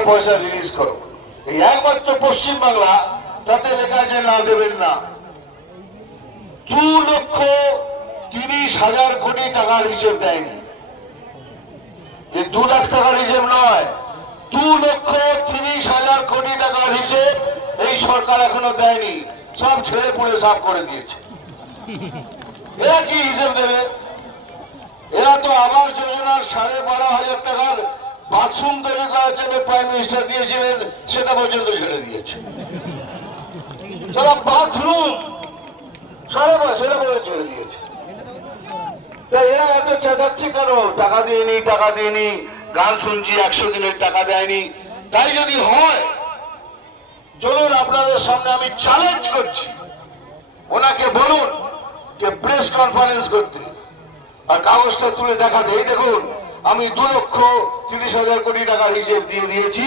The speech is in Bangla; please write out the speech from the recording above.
তোমরা পয়সা রিলিজ করো। এই একমাত্র পশ্চিমবাংলা তাতে লেখা আছে না দেবেন না। 2,30,000 কোটি টাকার হিসেব দেয়নি। যে 2 লাখ টাকার হিসেব নয়, 2,30,000 কোটি টাকার হিসেব এই সরকার এখনো দেয়নি। সব ছেড়ে পুড়ে সাফ করে দিয়েছে। এরা কি হিসেব দেবে? এরা তো আবাস যোজনার 12,500 টাকার বাথরুম তৈরি করার জন্য প্রাইম মিনিস্টার দিয়েছিলেন, সেটা পর্যন্ত ছেড়ে দিয়েছে। তারা বাথরুম সেটা করে ছেড়ে দিয়েছে। এরা এত চেঁচাচ্ছে কেন? টাকা দিইনি, টাকা দিইনি, গান শুনছি 100 দিনের টাকা দেয়নি। তাই যদি হয়, চলুন আপনাদের সামনে আমি চ্যালেঞ্জ করছি, ওনাকে বলুন যে প্রেস কনফারেন্স করতে আর কাগজটা তুলে দেখাতে। এই দেখুন, আমি 2,30,000 কোটি টাকার হিসেব দিয়ে দিয়েছি।